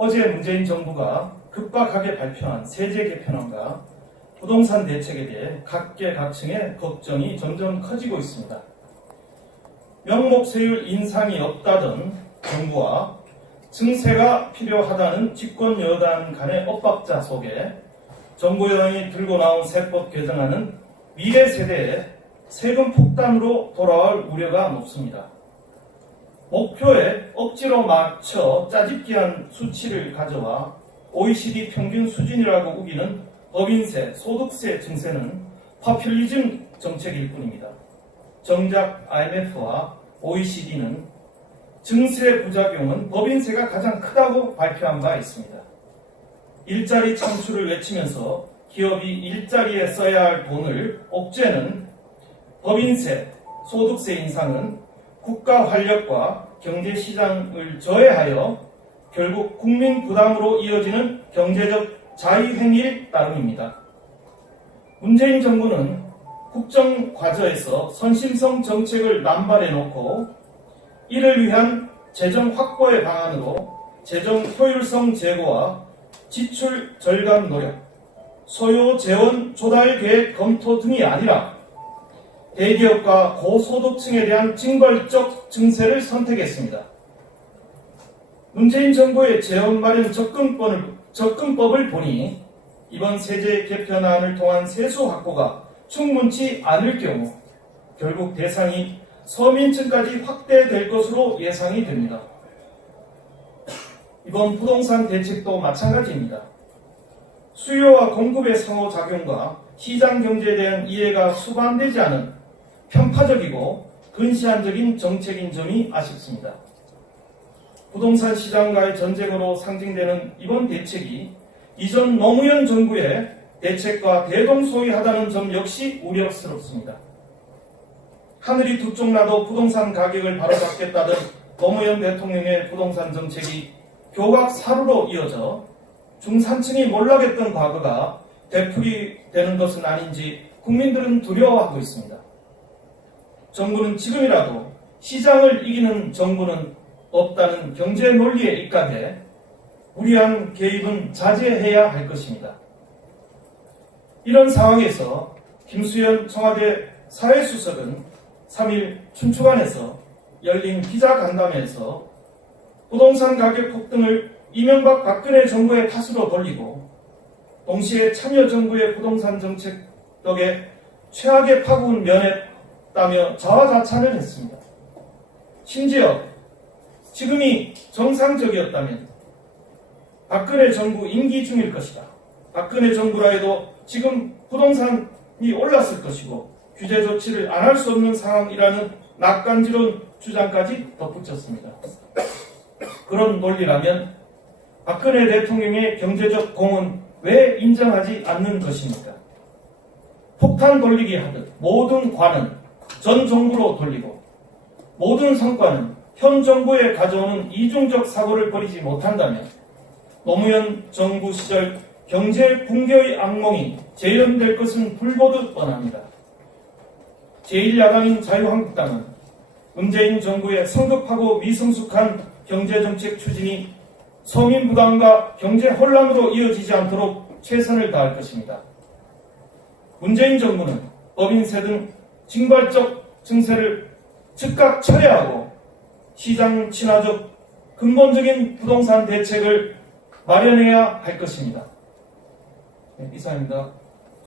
어제 문재인 정부가 급박하게 발표한 세제 개편안과 부동산 대책에 대해 각계각층의 걱정이 점점 커지고 있습니다. 명목세율 인상이 없다던 정부와 증세가 필요하다는 집권 여당 간의 엇박자 속에 정부 여당이 들고 나온 세법 개정안은 미래 세대의 세금 폭탄으로 돌아올 우려가 높습니다. 목표에 억지로 맞춰 짜집기한 수치를 가져와 OECD 평균 수준이라고 우기는 법인세, 소득세 증세는 파퓰리즘 정책일 뿐입니다. 정작 IMF와 OECD는 증세 부작용은 법인세가 가장 크다고 발표한 바 있습니다. 일자리 창출을 외치면서 기업이 일자리에 써야 할 돈을 옥죄는 법인세, 소득세 인상은 국가 활력과 경제시장을 저해하여 결국 국민 부담으로 이어지는 경제적 자유행위일 따름입니다. 문재인 정부는 국정과제에서 선심성 정책을 남발해놓고 이를 위한 재정 확보의 방안으로 재정 효율성 제고와 지출 절감 노력, 소요 재원 조달 계획 검토 등이 아니라 대기업과 고소득층에 대한 징벌적 증세를 선택했습니다. 문재인 정부의 재원 마련 접근법을 보니 이번 세제 개편안을 통한 세수 확보가 충분치 않을 경우 결국 대상이 서민층까지 확대될 것으로 예상이 됩니다. 이번 부동산 대책도 마찬가지입니다. 수요와 공급의 상호작용과 시장 경제에 대한 이해가 수반되지 않은 편파적이고 근시안적인 정책인 점이 아쉽습니다. 부동산 시장과의 전쟁으로 상징되는 이번 대책이 이전 노무현 정부의 대책과 대동소이하다는 점 역시 우려스럽습니다. 하늘이 두 쪽 나도 부동산 가격을 바로잡겠다던 노무현 대통령의 부동산 정책이 교각사루로 이어져 중산층이 몰락했던 과거가 되풀이되는 것은 아닌지 국민들은 두려워하고 있습니다. 정부는 지금이라도 시장을 이기는 정부는 없다는 경제 논리에 입각해 무리한 개입은 자제해야 할 것입니다. 이런 상황에서 김수현 청와대 사회수석은 3일 춘추관에서 열린 기자간담회에서 부동산 가격 폭등을 이명박 박근혜 정부의 탓으로 돌리고 동시에 참여정부의 부동산 정책 덕에 최악의 파국은 면했다며 자화자찬을 했습니다. 심지어 지금이 정상적이었다면 박근혜 정부 임기 중일 것이다. 박근혜 정부라 해도 지금 부동산이 올랐을 것이고 규제 조치를 안 할 수 없는 상황이라는 낯간지러운 주장까지 덧붙였습니다. 그런 논리라면 박근혜 대통령의 경제적 공은 왜 인정하지 않는 것입니까? 폭탄 돌리기 하듯 모든 관은 전 정부로 돌리고 모든 성과는 현 정부에 가져오는 이중적 사고를 버리지 못한다면 노무현 정부 시절 경제 붕괴의 악몽이 재현될 것은 불보듯 뻔합니다. 제1야당인 자유한국당은 문재인 정부의 성급하고 미성숙한 경제정책 추진이 서민 부담과 경제 혼란으로 이어지지 않도록 최선을 다할 것입니다. 문재인 정부는 법인세 등 징벌적 증세를 즉각 철회하고 시장 친화적 근본적인 부동산 대책을 마련해야 할 것입니다. 이상입니다.